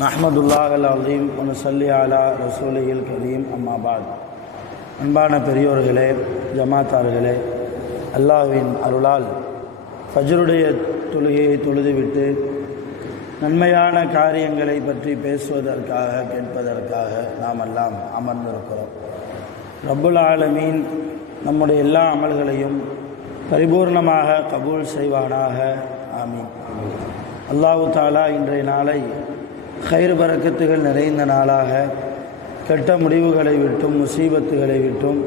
நஹ்மதுல்லாஹல் அலீம் வனுஸல்லி அலா ரசூலில் கரீம் அம்மா பாத். அன்பான பெரியோர்களே, ஜமாத்தார்களே, அல்லாஹ்வின் அருளால் ஃபஜ்ருடைய தொழுகையை தொழுதுவிட்டு நன்மையான காரியங்களை பற்றி பேசுவதற்காக கேட்பதற்காக நாம் எல்லாம் அமர்ந்திருக்கிறோம். ரப்புல் ஆலமீன் நம்முடைய எல்லா அமல்களையும் பரிபூர்ணமாக கபூல் செய்வானாக. ஆமீன். அல்லாஹு தாலா இன்றைய நாளை கைர் பரக்கத்துகள் நிறைந்த நாளாக, கெட்ட முடிவுகளை விட்டும் முசீபத்துகளை விட்டும்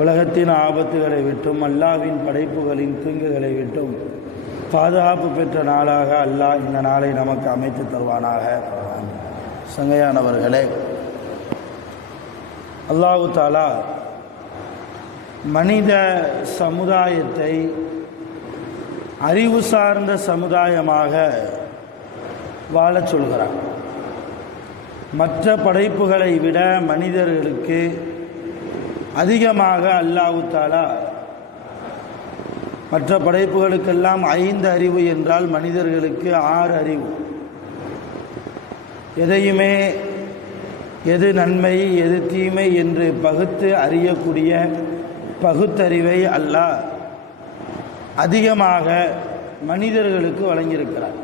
உலகத்தின் ஆபத்துகளை விட்டும் அல்லாஹ்வின் படைப்புகளின் தீங்குகளை விட்டும் பாதுகாப்பு பெற்ற நாளாக அல்லாஹ் இந்த நாளை நமக்கு அமைத்து தருவானாக. சங்கையானவர்களே, அல்லாஹு தாலா மனித சமுதாயத்தை அறிவு சார்ந்த சமுதாயமாக வாழச் சொல்கிறார். மற்ற படைப்புகளை விட மனிதர்களுக்கு அதிகமாக அல்லாஹு தாலா, மற்ற படைப்புகளுக்கெல்லாம் 5 அறிவு என்றால் மனிதர்களுக்கு 6 அறிவு. எதையுமே எது நன்மை எது தீமை என்று பகுத்து அறியக்கூடிய பகுத்தறிவை அல்லாஹ் அதிகமாக மனிதர்களுக்கு வழங்கியிருக்கிறார்.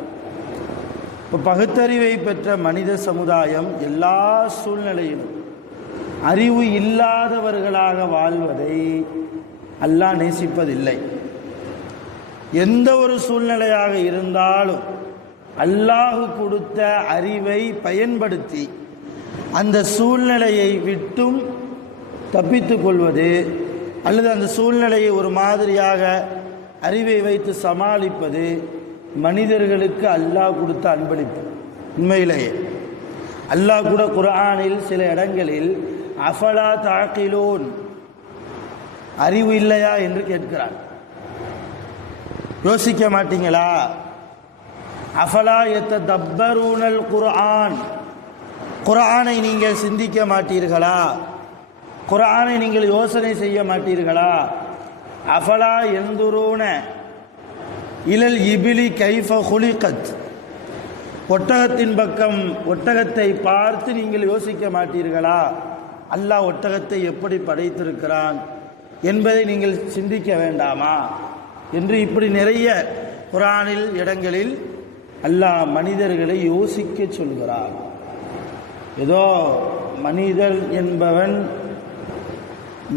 இப்போ பகுத்தறிவை பெற்ற மனித சமுதாயம் எல்லா சூழ்நிலையிலும் அறிவு இல்லாதவர்களாக வாழ்வதை அல்லாஹ் நேசிப்பதில்லை. எந்த ஒரு சூழ்நிலையாக இருந்தாலும் அல்லாஹ் கொடுத்த அறிவை பயன்படுத்தி அந்த சூழ்நிலையை விட்டும் தப்பித்து கொள்வது அல்லது அந்த சூழ்நிலையை ஒரு மாதிரியாக அறிவை வைத்து சமாளிப்பது மனிதர்களுக்கு அல்லாஹ் கொடுத்த அன்பளிப்பு. உண்மையிலேயே அல்லாஹ் கூட குர்ஆனில் சில இடங்களில் அஃபலா தஅகிலூன், அறிவு இல்லையா என்று கேட்கிறார். யோசிக்க மாட்டீங்களா? அஃபலா யத்ததப்பரூனல் குர்ஆன், குர்ஆனை நீங்கள் சிந்திக்க மாட்டீர்களா? குர்ஆனை நீங்கள் யோசனை செய்ய மாட்டீர்களா? அஃபலா யன்துரூன இலல் இபிலி கைஃப குலிகத், ஒட்டகத்தின் பக்கம் ஒட்டகத்தை பார்த்து நீங்கள் யோசிக்க மாட்டீர்களா? அல்லாஹ் ஒட்டகத்தை எப்படி படைத்திருக்கிறான் என்பதை நீங்கள் சிந்திக்க வேண்டாமா என்று இப்படி நிறைய குர்ஆனில் இடங்களில் அல்லாஹ் மனிதர்களை யோசிக்க சொல்கிறார். ஏதோ மனிதர் என்பவன்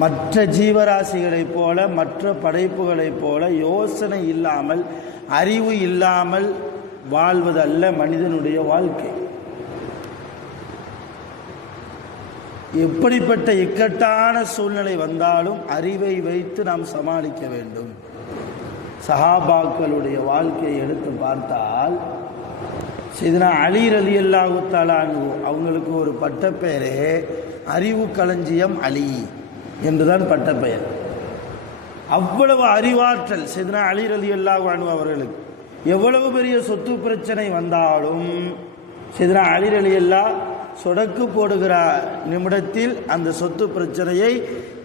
மற்ற ஜீவராசிகளைப் போல மற்ற படைப்புகளைப் போல யோசனை இல்லாமல் அறிவு இல்லாமல் வாழ்வதல்ல மனிதனுடைய வாழ்க்கை. எப்படிப்பட்ட இக்கட்டான சூழ்நிலை வந்தாலும் அறிவை வைத்து நாம் சமாளிக்க வேண்டும். சஹாபாக்களுடைய வாழ்க்கையை எடுத்து பார்த்தால் சையதுனா அலி ரலியல்லாஹு தஆலா அன்ஹு அவங்களுக்கு ஒரு பட்டப்பெயரே அறிவு களஞ்சியம் அலி என்றுதான் பட்டப்பெயர். அவ்வளவு அறிவாற்றல் சையதுனா அலி ரலியல்லாஹு அன்ஹு அவர்களுக்கு. எவ்வளவு பெரிய சொத்து பிரச்சனை வந்தாலும் சையதுனா அலி ரலியல்லாஹு சொடக்கு போடுகிற நிமிடத்தில் அந்த சொத்து பிரச்சனையை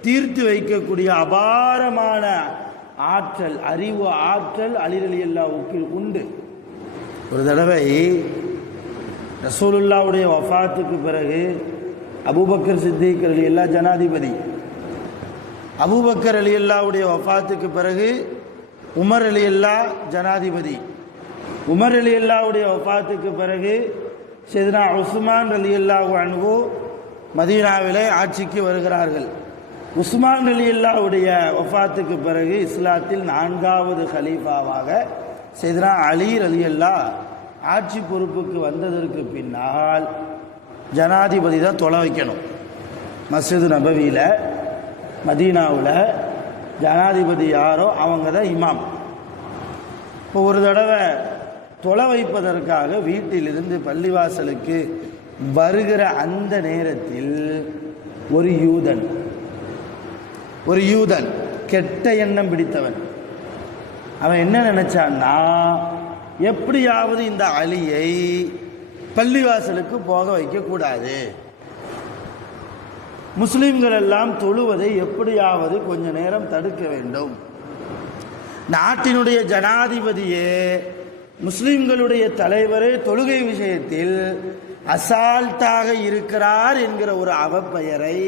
தீர்த்து வைக்கக்கூடிய அபாரமான ஆற்றல், அறிவு ஆற்றல் அலி ரலியல்லாஹுவுக்கு உண்டு. ஒரு தடவை ரசூலுல்லாஹ்வுடைய வஃபாத்துக்கு பிறகு அபூபக்கர் சித்திக் ரலியல்லாஹு ஜனாதிபதி, அபூபக்கர் ரலியல்லாஹுடைய வஃபாத்துக்கு பிறகு உமர் ரலியல்லாஹு ஜனாதிபதி, உமர் ரலியல்லாஹுடைய வஃபாத்துக்கு பிறகு சையதுனா உஸ்மான் ரலியல்லாஹு அன்ஹு மதீனாவிலே ஆட்சிக்கு வருகிறார்கள். உஸ்மான் ரலியல்லாஹுடைய வஃபாத்துக்கு பிறகு இஸ்லாத்தில் 4வது கலீஃபாவாக சையதுனா அலி ரலியல்லாஹு ஆட்சி பொறுப்புக்கு வந்ததற்கு பின்னால் ஜனாதிபதி தான் தொலை வைக்கணும். மஸ்ஜித் நபவியில் மதீனாவில் ஜனாதிபதி யாரோ அவங்க தான் இமாம். இப்போ ஒரு தடவை தொலை வைப்பதற்காக வீட்டிலிருந்து பள்ளிவாசலுக்கு வருகிற அந்த நேரத்தில் ஒரு யூதன் கெட்ட எண்ணம் பிடித்தவன், அவன் என்ன நினைச்சான்னா, எப்படியாவது இந்த அலியை பள்ளிவாசலுக்கு போக வைக்கக்கூடாது, முஸ்லிம்கள் எல்லாம் தொழுவதை எப்படியாவது கொஞ்ச நேரம் தடுக்க வேண்டும். நாட்டினுடைய ஜனாதிபதியே முஸ்லிம்களுடைய தலைவரே தொழுகை விஷயத்தில் அசால்ட்டாக இருக்கிறார் என்கிற ஒரு அவப்பெயரை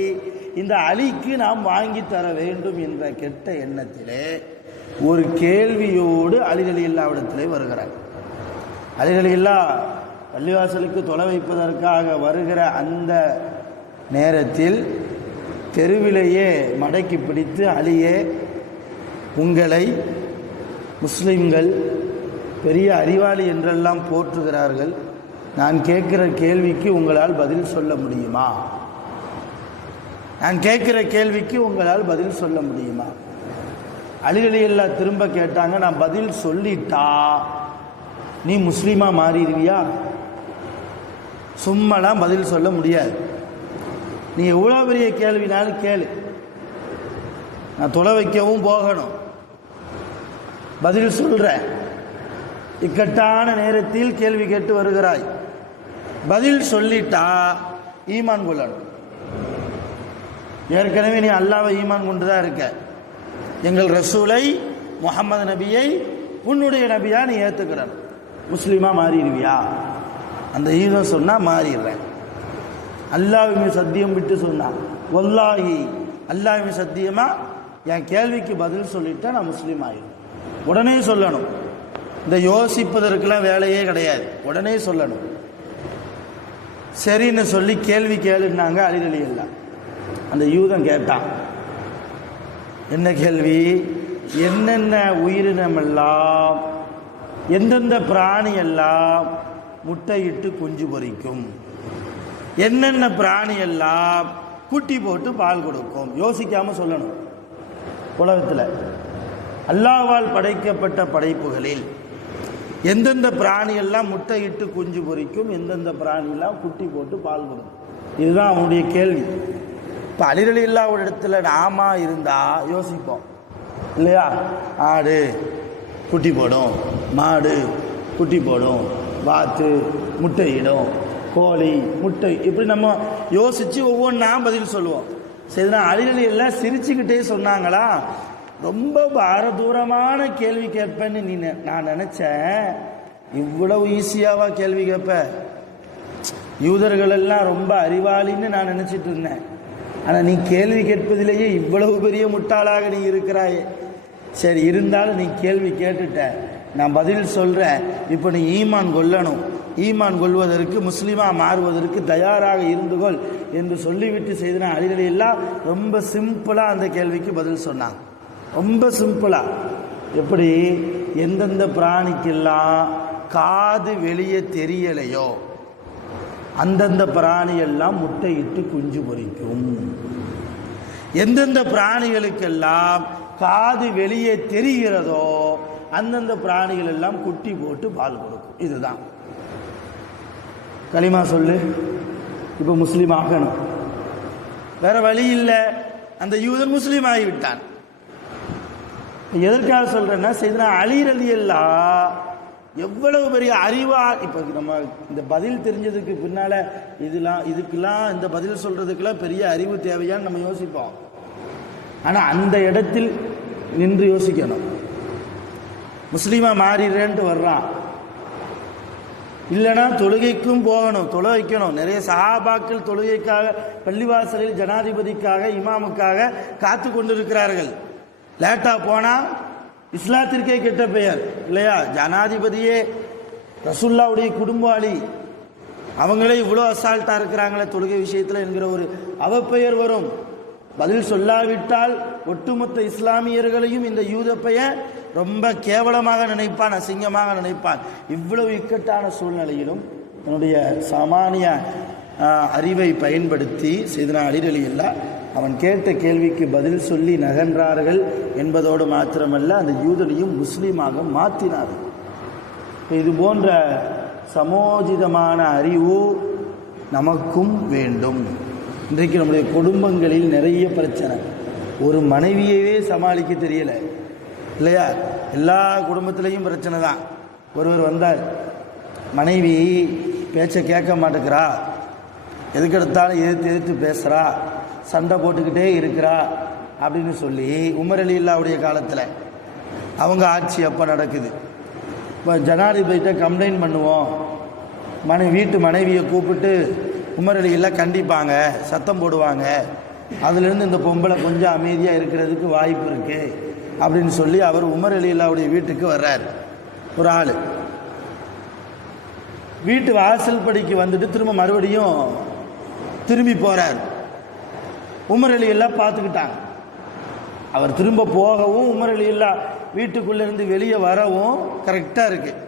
இந்த அலிக்கு நாம் வாங்கி தர வேண்டும் என்ற கெட்ட எண்ணத்திலே ஒரு கேள்வியோடு அலி ரலியல்லாஹு வருகிறார். அலி ரலியல்லாஹு பள்ளிவாசலுக்கு தொலை வைப்பதற்காக வருகிற அந்த நேரத்தில் தெருவிலேயே மடக்கி பிடித்து, அலியே, உங்களை முஸ்லிம்கள் பெரிய அறிவாளி என்றெல்லாம் போற்றுகிறார்கள், நான் கேட்கிற கேள்விக்கு உங்களால் பதில் சொல்ல முடியுமா? நான் கேட்கிற கேள்விக்கு உங்களால் பதில் சொல்ல முடியுமா? அலி ரலியல்லாஹு திரும்ப கேட்டாங்க, நான் பதில் சொல்லிட்டா நீ முஸ்லீமா மாறிடுவியா? சும்மாலாம் பதில் சொல்ல முடியாது. நீ எவ்வளோ பெரிய கேள்வினாலும் கேளு, நான் தொலை வைக்கவும் போகணும், பதில் சொல்கிறேன். இக்கட்டான நேரத்தில் கேள்வி கேட்டு வருகிறாய், பதில் சொல்லிட்டா ஈமான் கொள்ளணும். ஏற்கனவே நீ அல்லாஹ்வை ஈமான் கொண்டு தான் இருக்க. எங்கள் ரசூலை முஹம்மது நபியை உன்னுடைய நபியா நீ ஏற்றுக்கிறேன். முஸ்லீமாக மாறிடுவியா? அந்த ஈதம் சொன்னால் மாறிடுறேன். அல்லாஹ்வை சத்தியம் விட்டு சொன்னான், வல்லாஹி அல்லாஹ்வை சத்தியமாக என் கேள்விக்கு பதில் சொல்லிட்டா நான் முஸ்லீம் ஆகிடுவேன். உடனே சொல்லணும். இந்த யோசிப்பதற்கெல்லாம் வேலையே கிடையாது, உடனே சொல்லணும். சரின்னு சொல்லி கேள்வி கேளுன்னாங்க அலி ரலியல்லாஹு. அந்த யூதன் கேட்டான், என்ன கேள்வி? என்னென்ன உயிரினமெல்லாம், எந்தெந்த பிராணி எல்லாம் முட்டையிட்டு குஞ்சு பொரிக்கும், என்னென்ன பிராணி எல்லாம் குட்டி போட்டு பால் கொடுக்கும்? யோசிக்காம சொல்லணும். உலகத்தில் அல்லாஹ்வால் படைக்கப்பட்ட படைப்புகளில் எந்தெந்த பிராணியெல்லாம் முட்டையிட்டு குஞ்சு பொரிக்கும், எந்தெந்த பிராணியெல்லாம் குட்டி போட்டு பால் கொடுக்கும்? இதுதான் அவனுடைய கேள்வி. இப்போ அலி ரலியல்லாஹு ஒரு இடத்துல நாம இருந்தால் யோசிப்போம் இல்லையா? ஆடு குட்டி போடும், மாடு குட்டி போடும், வாத்து முட்டையிடும், கோழி முட்டை, இப்படி நம்ம யோசித்து ஒவ்வொன்றா பதில் சொல்லுவோம். சரினா அலி ரலியல்லாஹு சிரிச்சுக்கிட்டே சொன்னாங்களா, ரொம்ப பாரதூரமான கேள்வி கேட்பேன்னு நான் நினச்சேன். இவ்வளவு ஈஸியாவா கேள்வி கேட்ப? யூதர்கள் எல்லாம் ரொம்ப அறிவாளின்னு நான் நினச்சிட்டு இருந்தேன். ஆனால் நீ கேள்வி கேட்பதிலேயே இவ்வளவு பெரிய முட்டாளாக நீ இருக்கிறாயே. சரி, இருந்தாலும் நீ கேள்வி கேட்டுட்ட, நான் பதில் சொல்கிறேன். இப்போ நீ ஈமான் கொள்ளணும், ஈமான் கொள்வதற்கு முஸ்லீமாக மாறுவதற்கு தயாராக இருந்து கொள் என்று சொல்லிவிட்டு செய்தனா அலி ரலியல்லாஹு ரொம்ப சிம்பிளாக அந்த கேள்விக்கு பதில் சொன்னாங்க. ரொம்ப சிம்பிளாக. எப்படி? எந்தெந்த பிராணிக்கெல்லாம் காது வெளியே தெரியலையோ அந்தந்த பிராணியெல்லாம் முட்டையிட்டு குஞ்சு பொரிக்கும். எந்தெந்த பிராணிகளுக்கெல்லாம் காது வெளியே தெரிகிறதோ அந்தந்த பிராணிகள் எல்லாம் குட்டி போட்டு பால் கொடுக்கும். இதுதான். கலிமா சொல்லு, இப்போ முஸ்லீம் ஆகணும், வேற வழி இல்லை. அந்த யூதன் முஸ்லீம் ஆகிவிட்டான். எதற்காக சொல்றேன்னா, செய்தனா அலி ரலியல்லாஹு எவ்வளவு பெரிய அறிவா. இப்போ நம்ம இந்த பதில் தெரிஞ்சதுக்கு பின்னால இதுக்கெல்லாம் இந்த பதில் சொல்றதுக்கெல்லாம் பெரிய அறிவு தேவையான்னு நம்ம யோசிப்போம். ஆனால் அந்த இடத்தில் நின்று யோசிக்கணும். முஸ்லீமா மாறிடுறேன்ட்டு வர்றான், இல்லைன்னா தொழுகைக்கும் போகணும், தொலை வைக்கணும். நிறைய சஹாபாக்கள் தொழுகைக்காக பள்ளிவாசலில் ஜனாதிபதிக்காக இமாமுக்காக காத்து கொண்டிருக்கிறார்கள். லேட்டாக போனால் இஸ்லாத்திற்கே கெட்ட பெயர் இல்லையா? ஜனாதிபதியே ரசூலுல்லாஹ்வுடைய குடும்பாளி, அவங்களே இவ்வளோ அசால்ட்டாக இருக்கிறாங்களே தொழுகை விஷயத்தில் என்கிற ஒரு அவப்பெயர் வரும். பதில் சொல்லாவிட்டால் ஒட்டுமொத்த இஸ்லாமியர்களையும் இந்த யூத பெயர் ரொம்ப கேவலமாக நினைப்பான், அசிங்கமாக நினைப்பான். இவ்வளவு இக்கட்டான சூழ்நிலையிலும் தன்னுடைய சாமானிய அறிவை பயன்படுத்தி செய்தனா அலி ரலியல்லாஹு அவன் கேட்ட கேள்விக்கு பதில் சொல்லி நகன்றார்கள் என்பதோடு மாத்திரமல்ல, அந்த யூதனையும் முஸ்லீமாக மாற்றினார்கள். இது போன்ற சமோஜிதமான அறிவு நமக்கும் வேண்டும். இன்றைக்கு நம்முடைய குடும்பங்களில் நிறைய பிரச்சனை. ஒரு மனைவியவே சமாளிக்க தெரியலை இல்லையா? எல்லா குடும்பத்திலையும் பிரச்சனை தான். ஒருவர் வந்தார், மனைவி பேச்சை கேட்க மாட்டேங்கிறா, எதுக்கெடுத்தாலும் எதிர்த்து பேசுகிறா, சண்டை போட்டுக்கிட்டே இருக்கிறா அப்படின்னு சொல்லி உமர் ரலியல்லாஹுடைய காலத்தில் அவங்க ஆட்சி அப்போ நடக்குது. இப்போ ஜனாதிபதிகிட்ட கம்ப்ளைண்ட் பண்ணுவோம் வீட்டு மனைவியை கூப்பிட்டு உமர் அலி எல்லாம் கண்டிப்பாங்க, சத்தம் போடுவாங்க, அதுலேருந்து இந்த பொம்பளை கொஞ்சம் அமைதியாக இருக்கிறதுக்கு வாய்ப்பு இருக்குது அப்படின்னு சொல்லி அவர் உமர் அலி அல்லாவுடைய வீட்டுக்கு வர்றார். ஒரு ஆள் வீட்டு வாசல் படிக்கு வந்துட்டு திரும்ப மறுபடியும் திரும்பி போகிறார். உமர் அலி எல்லாம் பார்த்துக்கிட்டாங்க. அவர் திரும்ப போகவும் உமர் அலி அல்லா வீட்டுக்குள்ளேருந்து வெளியே வரவும் கரெக்டாக இருக்குது.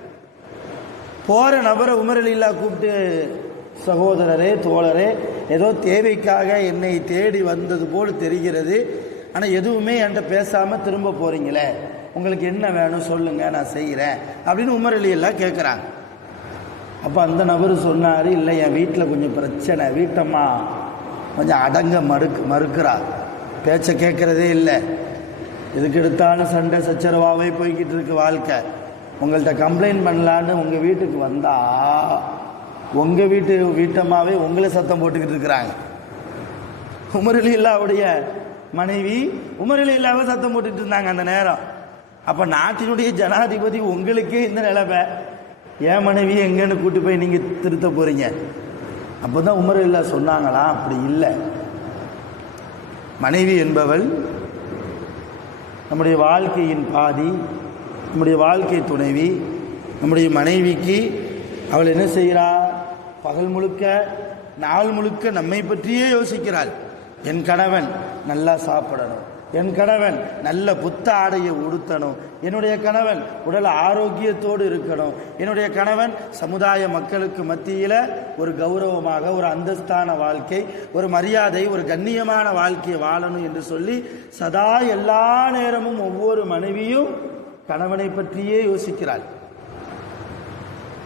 போகிற நபரை உமர் அலி அல்லா கூப்பிட்டு, சகோதரரே, தோழரே, ஏதோ தேவைக்காக என்னை தேடி வந்தது போல் தெரிகிறது, ஆனால் எதுவுமே என்கிட்ட பேசாமல் திரும்ப போகிறீங்களே, உங்களுக்கு என்ன வேணும் சொல்லுங்கள், நான் செய்கிறேன் அப்படின்னு உமர் அலி அல்லா கேட்குறாங்க. அப்போ அந்த நபர் சொன்னார், இல்லை என் வீட்டில் கொஞ்சம் பிரச்சனை, வீட்டம்மா கொஞ்சம் அடங்க மறுக்கிறா, பேச்சை கேட்குறதே இல்லை, இதுக்கு எடுத்தாலும் சண்டை சச்சரவாகவே போய்கிட்டு இருக்கு வாழ்க்கை, உங்கள்கிட்ட கம்ப்ளைண்ட் பண்ணலான்னு உங்கள் வீட்டுக்கு வந்தால் உங்கள் வீட்டம்மாவே உங்களை சத்தம் போட்டுக்கிட்டு இருக்கிறாங்க. உமர் அலி அல்லாவுடைய மனைவி உமர் அலி அல்லாவை சத்தம் போட்டுட்டு இருந்தாங்க அந்த நேரம். அப்போ நாட்டினுடைய ஜனாதிபதி உங்களுக்கே இந்த நிலைமை, என் மனைவி எங்கன்னு கூட்டு போய் நீங்கள் திருத்த போகிறீங்க. அப்போ தான் உமர் அலி அல்லா சொன்னாங்களாம், அப்படி இல்லை, மனைவி என்பவள் நம்முடைய வாழ்க்கையின் பாதி, நம்முடைய வாழ்க்கை துணைவி. நம்முடைய மனைவிக்கு அவள் என்ன செய்கிறாள், பகல் முழுக்க நாள் முழுக்க நம்மை பற்றியே யோசிக்கிறாள். என் கணவன் நல்லா சாப்பிடணும், என் கணவன் நல்ல புத்த ஆடையை உடுத்தணும், என்னுடைய கணவன் உடல் ஆரோக்கியத்தோடு இருக்கணும், என்னுடைய கணவன் சமுதாய மக்களுக்கு மத்தியில் ஒரு கௌரவமாக ஒரு அந்தஸ்தான வாழ்க்கை, ஒரு மரியாதை, ஒரு கண்ணியமான வாழ்க்கையை வாழணும் என்று சொல்லி சதா எல்லா நேரமும் ஒவ்வொரு மனைவியும் கணவனை பற்றியே யோசிக்கிறாள்.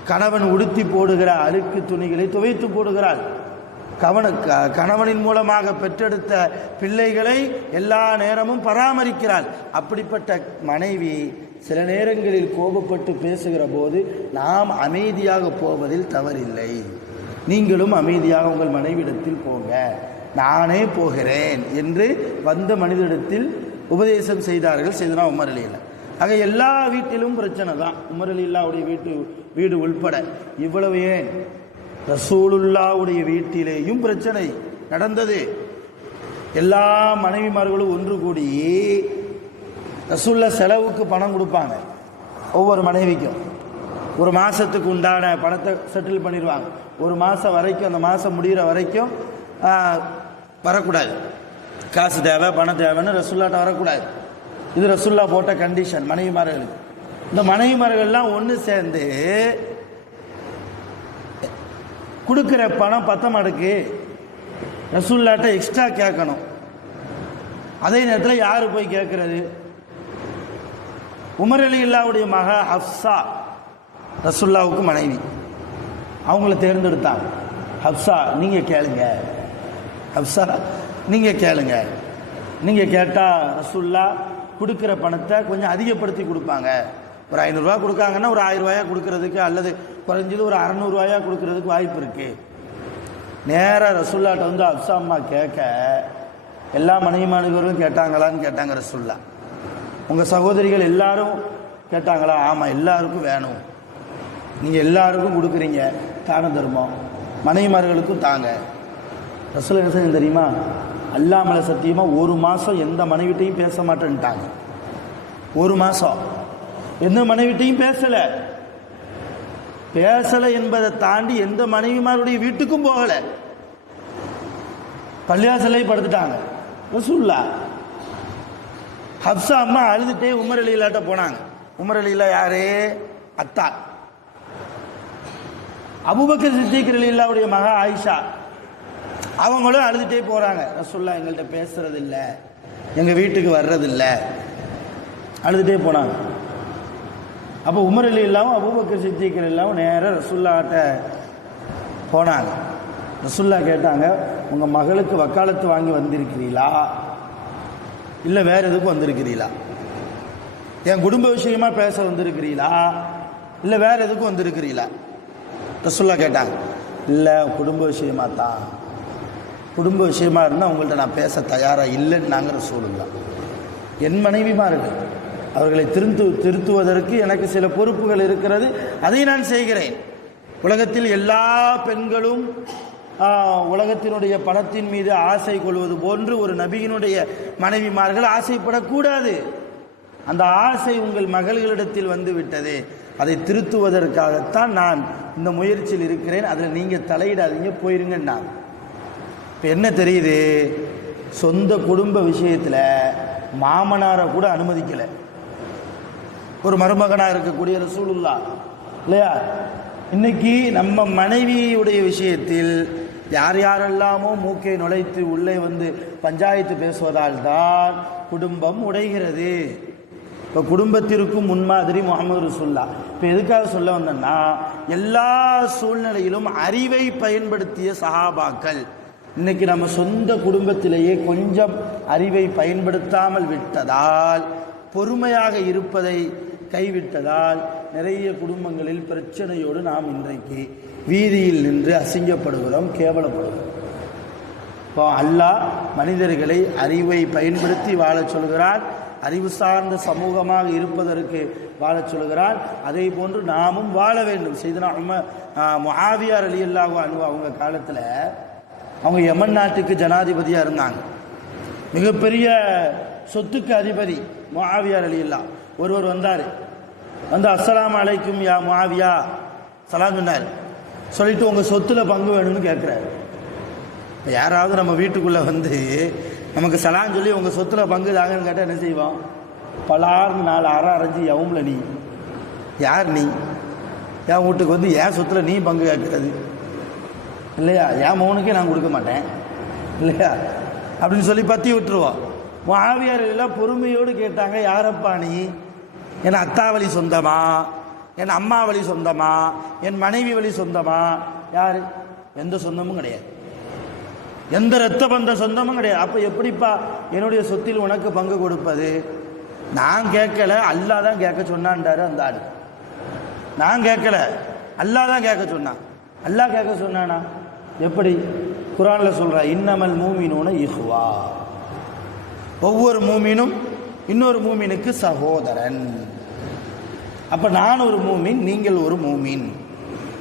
கணவன் உடுத்தி போடுகிற அழுக்கு துணிகளை துவைத்து போடுகிறாள். கணவனின் மூலமாக பெற்றெடுத்த பிள்ளைகளை எல்லா நேரமும் பராமரிக்கிறாள். அப்படிப்பட்ட மனைவி சில நேரங்களில் கோபப்பட்டு பேசுகிற போது நாம் அமைதியாக போவதில் தவறில்லை. நீங்களும் அமைதியாக உங்கள் மனைவிடத்தில் போங்க, நானே போகிறேன் என்று வந்த மனிதனிடத்தில் உபதேசம் செய்தார்கள் செய்தனா உமர் அலி அல்லா. ஆக எல்லா வீட்டிலும் பிரச்சனை தான், உமர் அலி அல்லாவுடைய வீடு உள்பட. இவ்வளவு ஏன், ரசூலுல்லாவுடைய வீட்டிலேயும் பிரச்சனை நடந்தது. எல்லா மனைவிமார்களும் ஒன்று கூடி ரசூலுல்லாஹ் செலவுக்கு பணம் கொடுப்பாங்க. ஒவ்வொரு மனைவிக்கும் ஒரு மாதத்துக்கு உண்டான பணத்தை செட்டில் பண்ணிடுவாங்க. ஒரு மாதம் வரைக்கும், அந்த மாதம் முடிகிற வரைக்கும் வரக்கூடாது, காசு தேவை பணம் தேவைன்னு ரசூலுல்லாஹ்ட்ட வரக்கூடாது. இது ரசூலுல்லாஹ் போட்ட கண்டிஷன் மனைவிமார்களுக்கு. இந்த மனைவிமார்கள்லாம் ஒன்று சேர்ந்து கொடுக்குற பணம் 10 மடங்கு ரசூலுல்லாஹ்ட்ட எக்ஸ்ட்ரா கேட்கணும். அதே நேரத்தில் யார் போய் கேட்கறது, உமர் அலி அல்லாவுடைய மக ஹப்ஸா ரசூலுல்லாஹ்வுக்கு மனைவி, அவங்கள தேர்ந்தெடுத்தாங்க. ஹப்ஸா நீங்கள் கேளுங்க, ஹப்ஸா நீங்கள் கேளுங்க, நீங்கள் கேட்டால் ரசூலுல்லாஹ் கொடுக்குற பணத்தை கொஞ்சம் அதிகப்படுத்தி கொடுப்பாங்க. ஒரு 500 ரூபா கொடுக்காங்கன்னா ஒரு 1000 ரூபாயா கொடுக்கறதுக்கு, அல்லது குறைஞ்சது ஒரு 600 ரூபாயா கொடுக்கறதுக்கு வாய்ப்பு இருக்குது. நேராக ரசூலுல்லாஹ்ட்ட வந்து ஹப்ஸா அம்மா கேட்க, எல்லா மனைவிமார்களும் கேட்டாங்களான்னு கேட்டாங்க ரசூலுல்லாஹ். உங்கள் சகோதரிகள் எல்லாரும் கேட்டாங்களா? ஆமாம், எல்லாருக்கும் வேணும், நீங்கள் எல்லாருக்கும் கொடுக்குறீங்க தான தர்மம், மனைவிமார்களுக்கும் தாங்க. ரசூலுல்லாஹ் என்ன செஞ்சு தெரியுமா, அல்லாஹ் மேல சத்தியமாக ஒரு மாதம் எந்த மனைவிட்டையும் பேச மாட்டேன்ட்டாங்க. ஒரு மாதம் எந்த மனைவிட்டையும் பேசலை என்பதை தாண்டி எந்த மனைவிமாருடைய வீட்டுக்கும் போகலை, பள்ளியாசலை படுத்துட்டாங்க. ரசூலுல்லாஹ் ஹப்ஸா அம்மா அழுதுட்டே உமர் அலி அல்லாட்ட போனாங்க. உமர் அலி அல்லா யாரே, அத்தா. அபூபக்கர் சித்திக் ரலியல்லாஹுடைய மகா ஆயிஷா, அவங்களும் அழுதுகிட்டே போகிறாங்க. ரசூலுல்லாஹ் எங்கள்கிட்ட பேசுறதில்ல, எங்கள் வீட்டுக்கு வர்றதில்ல, அழுதுகிட்டே போனாங்க. அப்போ உமர் அலி அல்லாவும் அபூபக்கர் சித்திக் ரலியல்லாஹு நேராக ரசூலுல்லாஹ்ட்ட போனாங்க. ரசூலுல்லாஹ் கேட்டாங்க, உங்கள் மகளுக்கு வக்காலத்து வாங்கி வந்திருக்கிறீங்களா, இல்லை வேறு எதுக்கும் வந்திருக்கிறீங்களா, என் குடும்ப விஷயமா பேச வந்திருக்கிறீங்களா, இல்லை வேறு எதுக்கும் வந்திருக்கிறீங்களா? ரசூலுல்லாஹ் கேட்டாங்க. இல்லை, குடும்ப விஷயமா தான், குடும்ப விஷயமா இருந்தால் உங்கள்கிட்ட நான் பேச தயாராக இல்லைன்னு நாங்கள் ரசூலுல்லாஹ். என் மனைவிமார்கள் அவர்களை திருத்துவதற்கு எனக்கு சில பொறுப்புகள் இருக்கிறது, அதை நான் செய்கிறேன். உலகத்தில் எல்லா பெண்களும் உலகத்தினுடைய பணத்தின் மீது ஆசை கொள்வது போன்று ஒரு நபியினுடைய மனைவிமார்கள் ஆசைப்படக்கூடாது. அந்த ஆசை உங்கள் மகள்களிடத்தில் வந்து விட்டது. அதை திருத்துவதற்காகத்தான் நான் இந்த முயற்சியில் இருக்கிறேன். அதில் நீங்கள் தலையிடாதீங்க, போயிருங்க. நான் இப்போ என்ன தெரியுது, சொந்த குடும்ப விஷயத்தில் மாமனாரை கூட அனுமதிக்கலை. ஒரு மருமகனாக இருக்கக்கூடிய ரசூலுல்லாஹ் இல்லையா, இன்னைக்கு நம்ம மனைவியுடைய விஷயத்தில் யார் யாரெல்லாமோ மூக்கை நுழைத்து உள்ளே வந்து பஞ்சாயத்து பேசுவதால் தான் குடும்பம் உடைகிறது. இப்போ குடும்பத்திற்கும் முன்மாதிரி முஹம்மது ரசூலுல்லாஹ். இப்போ எதுக்காக சொல்ல வந்தேன்னா, எல்லா சூழ்நிலையிலும் அறிவை பயன்படுத்திய சஹாபாக்கள். இன்னைக்கு நம்ம சொந்த குடும்பத்திலேயே கொஞ்சம் அறிவை பயன்படுத்தாமல் விட்டதால், பொறுமையாக இருப்பதை கைவிட்டதால் நிறைய குடும்பங்களில் பிரச்சனையோடு நாம் இன்றைக்கு வீதியில் நின்று அசிங்கப்படுகிறோம், கேவலப்படுகிறோம். இப்போ அல்லாஹ் மனிதர்களை அறிவை பயன்படுத்தி வாழச் சொல்கிறார், அறிவு சார்ந்த சமூகமாக இருப்பதற்கு வாழச் சொல்கிறார். அதே போன்று நாமும் வாழ வேண்டும். செய்தனா முஆவியா ரலியல்லாஹு அன்ஹு அவங்க காலத்தில் அவங்க யமன் நாட்டுக்கு ஜனாதிபதியாக இருந்தாங்க. மிகப்பெரிய சொத்துக்கு அதிபதி முஆவியா ரலியல்லாஹு. ஒருவர் வந்தார், வந்து அஸ்ஸலாமு அலைக்கும் யா முஆவியா சலாம் சொன்னார். சொல்லிட்டு உங்கள் சொத்தில் பங்கு வேணும்னு கேட்குறாரு. இப்போ யாராவது நம்ம வீட்டுக்குள்ளே வந்து நமக்கு சலான்னு சொல்லி உங்கள் சொத்தில் பங்கு தாங்கன்னு கேட்டால் என்ன செய்வோம்? பலார்னு 4 அரை அரைஞ்சி எவும்ல நீ யார்? நீ என் வீட்டுக்கு வந்து என் சொத்தில் நீ பங்கு கேட்குறது இல்லையா? என் மௌனுக்கே நான் கொடுக்க மாட்டேன் இல்லையா அப்படின்னு சொல்லி பற்றி விட்டுருவோம். முஆவியார் எல்லாம் பொறுமையோடு கேட்டாங்க, யாரப்பா நீ? என் அத்தா வழி சொந்தமா, என் அம்மா வழி சொந்தமா, என் மனைவி வழி சொந்தமா? யார்? எந்த சொந்தமும் கிடையாது, எந்த இரத்த பந்த சொந்தமும் கிடையாது. அப்போ எப்படிப்பா என்னுடைய சொத்தில் உனக்கு பங்கு கொடுப்பது? நான் கேட்கல, அல்லாஹ் தான் கேட்க சொன்னான்டாரு அந்த ஆள். நான் கேட்கல, அல்லாஹ் தான் கேட்க சொன்னான். அல்லாஹ் கேட்க சொன்னானா? எப்படி? குர்ஆனில் சொல்ற, இன்னமல் மூமினூன இஹ்வா, ஒவ்வொரு மூமினும் இன்னொரு மூமினுக்கு சகோதரன். அப்போ நான் ஒரு மூமின், நீங்கள் ஒரு மூமின்,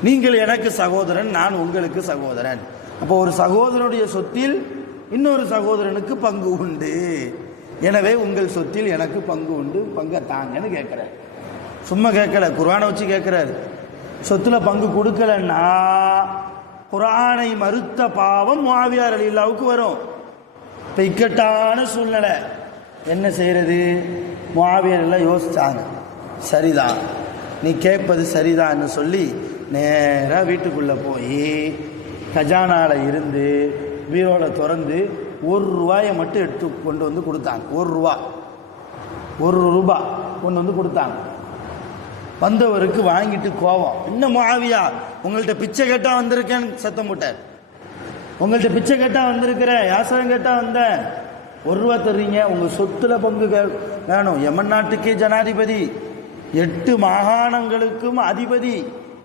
நீங்கள் எனக்கு சகோதரன், நான் உங்களுக்கு சகோதரன். அப்போ ஒரு சகோதரனுடைய சொத்தில் இன்னொரு சகோதரனுக்கு பங்கு உண்டு. எனவே உங்கள் சொத்தில் எனக்கு பங்கு உண்டு, பங்கை தாங்கன்னு கேட்குறாரு. சும்மா கேட்கல, குர்ஆனை வச்சு கேட்குறாரு. சொத்தில் பங்கு கொடுக்கலன்னா குர்ஆனை மறுத்த பாவம் முஆவியா ரலியல்லாஹுவுக்கு வரும். இப்போ இக்கட்டான சூழ்நிலை, என்ன செய்கிறது? முஆவியா எல்லாம் யோசிச்சாங்க, சரிதான் நீ கேட்பது சரிதான்னு சொல்லி நேராக வீட்டுக்குள்ளே போய் கஜானாவில் இருந்து பீரோவில் திறந்து ₹1 மட்டும் எடுத்து கொண்டு வந்து கொடுத்தாங்க. ₹1 கொண்டு வந்து கொடுத்தாங்க. வந்தவருக்கு வாங்கிட்டு கோவம், என்ன முஆவியா உங்கள்கிட்ட பிச்சை கேட்டால் வந்திருக்கேன்னு சத்தம் போட்டார். உங்கள்கிட்ட பிச்சை கேட்டால் வந்திருக்கிறேன், யாசகம் கேட்டால் வந்தேன், ₹1 தர்றீங்க, உங்கள் சொத்தில் பங்கு வேணும். யமன் நாட்டுக்கே ஜனாதிபதி, 8 மாகாணங்களுக்கும் அதிபதி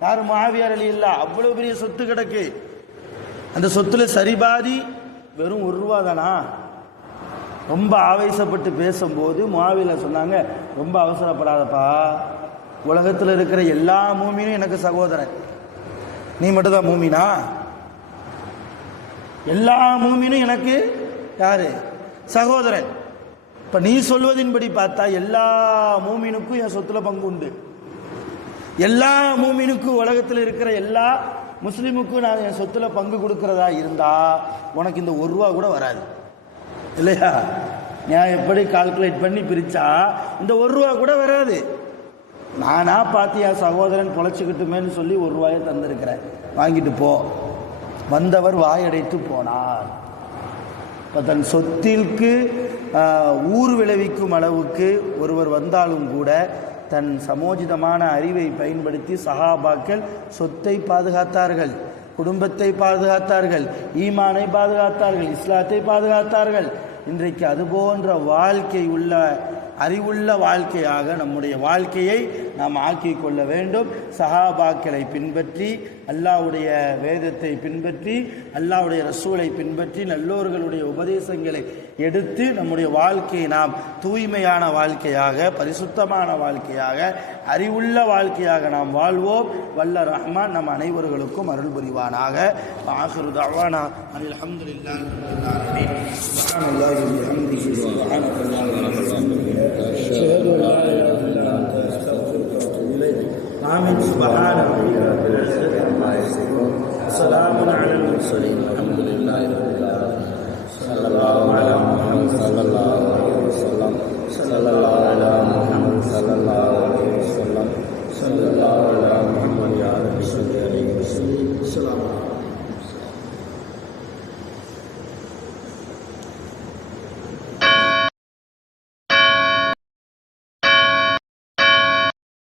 யார்? முஆவியா ரலியல்லாஹு. அவ்வளோ பெரிய சொத்து கிடக்கு. அந்த சொத்துல சரிபாதி வெறும் ₹1 தானா? ரொம்ப ஆவேசப்பட்டு பேசும்போது முஆவியா சொன்னாங்க, ரொம்ப அவசரப்படாதப்பா, உலகத்தில் இருக்கிற எல்லா மூமினும் எனக்கு சகோதரன், நீ மட்டும்தான் மூமினா? எல்லா மூமினும் எனக்கு யாரு? சகோதரன். இப்போ நீ சொல்வதின்படி பார்த்தா எல்லா மூமினுக்கும் என் சொத்துல பங்கு உண்டு. எல்லா மூமினுக்கும், உலகத்தில் இருக்கிற எல்லா முஸ்லீமுக்கும் நான் என் சொத்துல பங்கு கொடுக்கறதா இருந்தா உனக்கு இந்த ₹1 கூட வராது இல்லையா? நான் எப்படி கால்குலேட் பண்ணி பிரிச்சா இந்த ₹1 கூட வராது. நானா பார்த்தியா சகோதரன் பொழைச்சிக்கிட்டுமேன்னு சொல்லி ₹1 தந்திருக்கிறேன், வாங்கிட்டு போ. வந்தவர் வாயடைத்து போனார். இப்போ தன் சொத்திற்கு ஊர் விளைவிக்கும் அளவுக்கு ஒருவர் வந்தாலும் கூட தன் சமோஜிதமான அறிவை பயன்படுத்தி சஹாபாக்கள் சொத்தை பாதுகாத்தார்கள், குடும்பத்தை பாதுகாத்தார்கள், ஈமானை பாதுகாத்தார்கள், இஸ்லாத்தை பாதுகாத்தார்கள். இன்றைக்கு அதுபோன்ற வாழ்க்கை உள்ள அறிவுள்ள வாழ்க்கையாக நம்முடைய வாழ்க்கையை நாம் ஆக்கிக் கொள்ள வேண்டும். சஹாபாக்களை பின்பற்றி, அல்லாஹ்வுடைய வேதத்தை பின்பற்றி, அல்லாஹ்வுடைய ரசூலை பின்பற்றி, நல்லோர்களுடைய உபதேசங்களை எடுத்து நம்முடைய வாழ்க்கையை நாம் தூய்மையான வாழ்க்கையாக, பரிசுத்தமான வாழ்க்கையாக, அறிவுள்ள வாழ்க்கையாக நாம் வாழ்வோம். வல்ல ரஹ்மான் நம் அனைவர்களுக்கும் அருள் புரிவானாக. ஆகிரு தஅவானா அல்ஹம்துலில்லாஹி ரப்பில் ஆலமீன். சுப்ஹானல்லாஹி வ பிஹம்திஹி சுப்ஹானல்லாஹி.